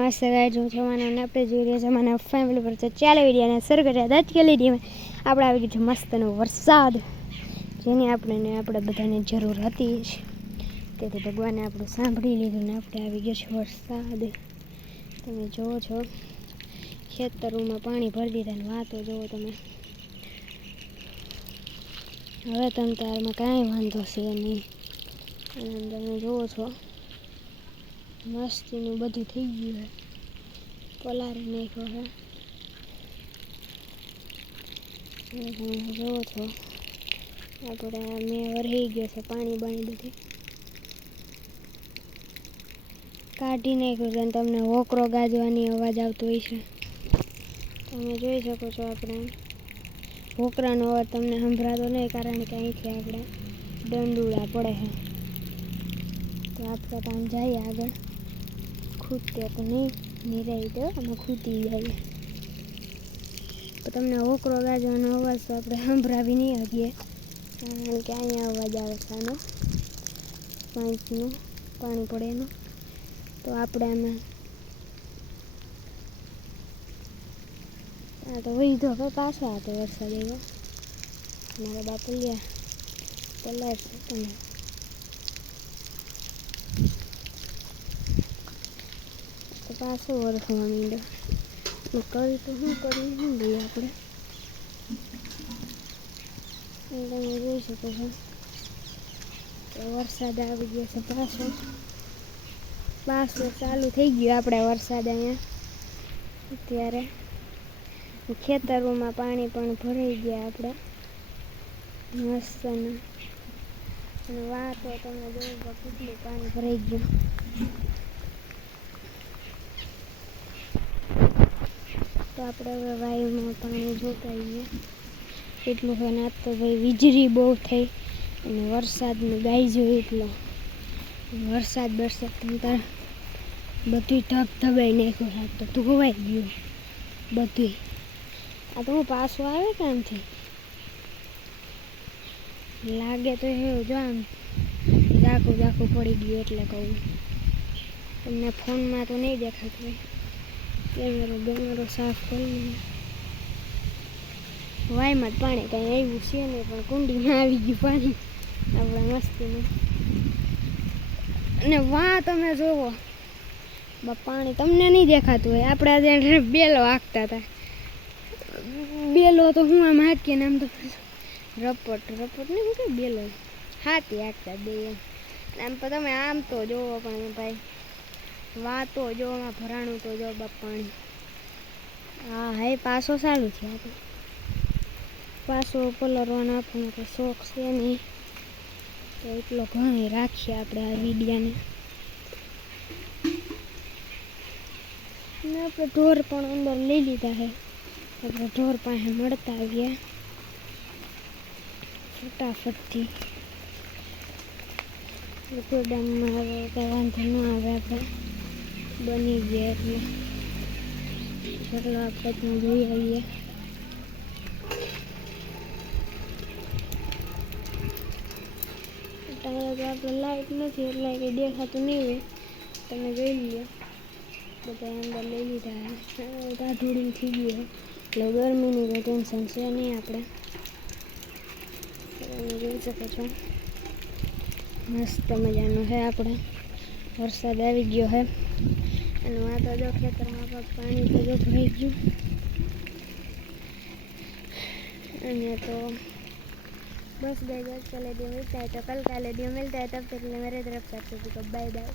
નમસ્તે ગાઈઝ, હું છું માનવ અને આપણે જોઈ રહ્યા છે માનવ ફેમિલી પર. તો ચાલો વિડીયોને શરૂ કરીએ. આજકાલ વિડીયોમાં આપણે આવી ગયો છે મસ્તનો વરસાદ, જેની આપણે બધાને જરૂર હતી જ. તેથી ભગવાને આપણું સાંભળી લીધું ને આપણે આવી ગયો છે વરસાદ. તમે જુઓ છો ખેતરોમાં પાણી ભરી દીધા ને વાતો જુઓ તમે. હવે તમે તારમાં કાંઈ વાંધો છે નહીં. અને તમે જુઓ છો મસ્તીનું બધું થઈ ગયું છે, પલારી નાખ્યો છે. તમે જુઓ છો આપણે મેં વરહી ગયો છે, પાણી બધું કાઢી નાખ્યું છે. તમને હોકરો ગાજવાની અવાજ આવતો હોય છે, તમે જોઈ શકો છો. આપણે હોકરાનો અવાજ તમને સંભળાતો નહીં, કારણ કે અહીંથી આપણે દંડુળા પડે છે. તો આપણે કામ જઈએ આગળ. ખૂટતે તો નહીં નિરાઈ દો, અમે ખૂટી જઈએ. તો તમને હોકરો ગાજવાનો અવાજ તો આપણે સંભળાવી નહીં શકીએ, કારણ કે અહીંયા અવાજ આવે છે આનો પાઇપનું, પાણી પડે એનું. તો આપણે આમાં આ તો વહીધો હવે પાછો આ તો વરસાદ આવ્યો. મારા બાપલિયા પલાર છે તમે. તો પાછો વરસવા માંડ્યો. કરી તો શું કરીએ, શું લઈએ આપણે. તમે જોઈ શકો છો કે વરસાદ આવી ગયો છે પાછો ચાલુ થઈ ગયો આપણે વરસાદ અહીંયા. અત્યારે ખેતરોમાં પાણી પણ ભરાઈ ગયા આપણે મસ્ત. અને વાતો તમે જોયું કેટલું પાણી ભરાઈ ગયું. તો આપણે હવે વાયુમાં પાણી જોતાઈએ એટલું હોય ને. તો ભાઈ વીજળી બહુ થઈ અને વરસાદનું ગાઈજો એટલો વરસાદ તમતાર બધું ધબધબાઈ નાખ્યું છે. તો ધોવાઈ ગયું બધું. આ તો હું પાછું આવે કે આમથી લાગે તો એવું જો આમ ઝાખું પડી ગયું. એટલે કહું તમને ફોનમાં તો નહીં દેખાતું હોય. કેમેરો સાફ કરીને વાયમાં જ પાણી કાંઈ આવ્યું છે નહીં, પણ કુંડીમાં આવી ગયું પાણી આપણા મસ્તીનું. અને વાહ તમે જોવો પાણી તમને નહીં દેખાતું હોય. આપણે આજે બેલો હાંકતા હતા. બેલો તો હું આમ હાંકીએ ને આમ તો રપટ નહીં હું કે બેલો હાથી હાંકતા બે એમ. આમ તો તમે આમ તો જોવો પણ ભાઈ વાતો જો આમાં ભરાણું તો જો બાપ પાણી. હા હે પાછો ચાલુ છે. આપણે પાછો પલરવાનો આપણને તો શોખ છે નહીં, તો એટલો ઘણો રાખીએ આપણે આ વિડીયાને. ને આપણે ઢોર પણ અંદર લઈ લીધા છે. આપણે ઢોર પાસે મળતા આવીએ ફટાફટથી. ગોડામાં કંઈ વાંધો ન આવે, આપણે બની ગયા એટલે ચલો આપણે ત્યાં જોઈ આવીએ. ટાયર તો આપણે લાઇટ નથી એટલે કંઈ દેખાતું નહીં હોય. તમે જોઈ લો બધા અંદર લઈ લીધા છે. ઢાઢોળી થઈ ગયું એટલે ગરમીની કોઈ ટેન્શન છે નહીં આપણે. તમે જોઈ શકો છો મસ્ત મજાનો છે. આપણે વરસાદ આવી ગયો છે અને આ તો જો ખેતરમાં પાણી તો જો ભરાઈ ગયું. અને तो बस गाइस आज का वीडियो मिलता है तो कल का वीडियो मिलता है, तब तक मेरे तरफ से बाय बाय।